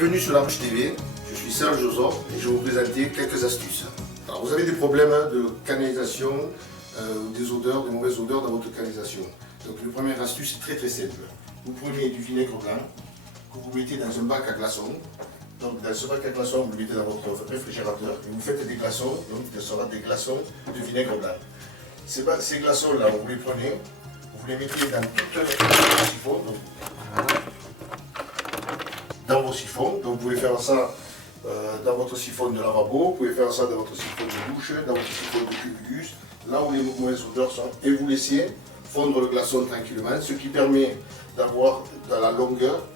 Bienvenue sur la Ruche TV, je suis Serge Josor et je vais vous présenter quelques astuces. Alors vous avez des problèmes de canalisation, des odeurs, des mauvaises odeurs dans votre canalisation. Donc la première astuce est très simple. Vous prenez du vinaigre blanc que vous mettez dans un bac à glaçons. Donc dans ce bac à glaçons, vous le mettez dans votre réfrigérateur et vous faites des glaçons, donc ce sera des glaçons de vinaigre blanc. Ces glaçons-là, vous les prenez, vous les mettez dans tout vos siphons. Dans vos siphons, donc vous pouvez faire ça dans votre siphon de lavabo, vous pouvez faire ça dans votre siphon de douche, dans votre siphon de cumulus, là où les mauvaises odeurs sont, et vous laissez fondre le glaçon tranquillement, ce qui permet d'avoir dans la longueur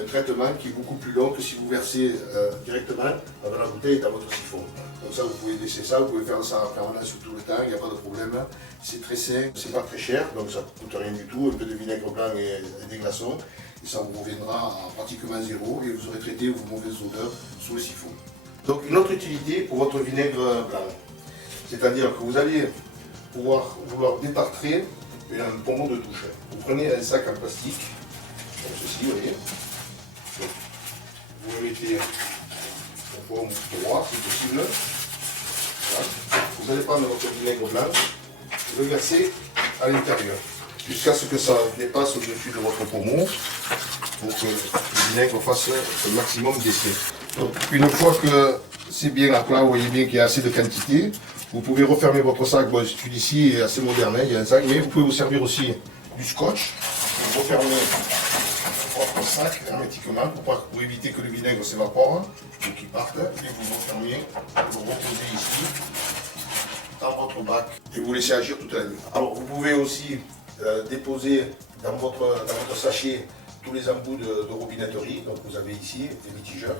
un traitement qui est beaucoup plus long que si vous versez directement dans la bouteille dans votre siphon. Donc ça, vous pouvez laisser ça, vous pouvez faire ça en permanence sur tout le temps, il n'y a pas de problème. C'est très sain, c'est pas très cher, donc ça ne coûte rien du tout, un peu de vinaigre blanc et des glaçons. Et ça vous reviendra à pratiquement zéro et vous aurez traité vos mauvaises odeurs sous le siphon. Donc une autre utilité pour votre vinaigre blanc, c'est-à-dire que vous allez vouloir détartrer un pommeau de douche. Vous prenez un sac en plastique, comme ceci, vous voyez. Donc, vous le mettez au pommeau droit, si possible. Voilà. Vous allez prendre votre vinaigre blanc et le verser à l'intérieur, jusqu'à ce que ça dépasse au-dessus de votre pommeau pour que le vinaigre fasse le maximum d'effet. Donc une fois que c'est bien à plat, vous voyez bien qu'il y a assez de quantité, vous pouvez refermer votre sac. Bon, celui-ci est assez moderne, hein, il y a un sac, mais vous pouvez vous servir aussi du scotch pour refermer votre sac hermétiquement pour éviter que le vinaigre s'évapore ou qu'il parte, et vous refermez, vous reposez ici dans votre bac et vous laissez agir toute la nuit. Alors vous pouvez aussi déposer dans votre sachet tous les embouts de robinetterie. Donc vous avez ici des mitigeurs.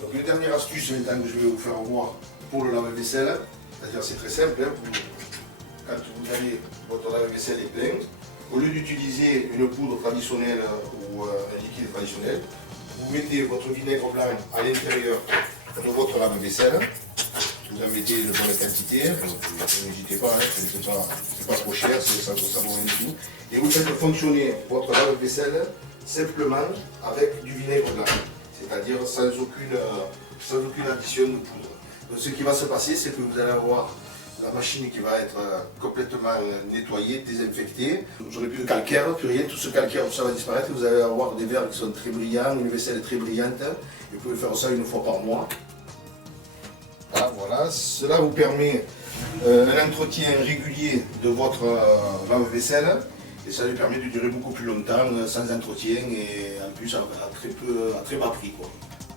Donc une dernière astuce maintenant que je vais vous faire voir pour le lave-vaisselle, c'est-à-dire c'est très simple, hein, quand vous avez votre lave-vaisselle est plein, au lieu d'utiliser une poudre traditionnelle ou un liquide traditionnel, vous mettez votre vinaigre blanc à l'intérieur de votre lave-vaisselle. Vous en mettez de bonne quantité, n'hésitez pas, hein, c'est pas trop cher, ça ne vaut rien du tout. Et vous faites fonctionner votre lave-vaisselle simplement avec du vinaigre blanc, c'est-à-dire sans aucune addition de poudre. Donc, ce qui va se passer, c'est que vous allez avoir la machine qui va être complètement nettoyée, désinfectée. Vous n'aurez plus de calcaire, plus rien, tout ce calcaire, ça va disparaître. Vous allez avoir des verres qui sont très brillants, une vaisselle très brillante. Et vous pouvez faire ça une fois par mois. Voilà, cela vous permet un entretien régulier de votre lave-vaisselle et ça lui permet de durer beaucoup plus longtemps sans entretien et en plus à très bas prix.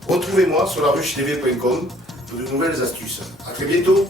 Retrouvez-moi sur laruchetv.com pour de nouvelles astuces. A très bientôt.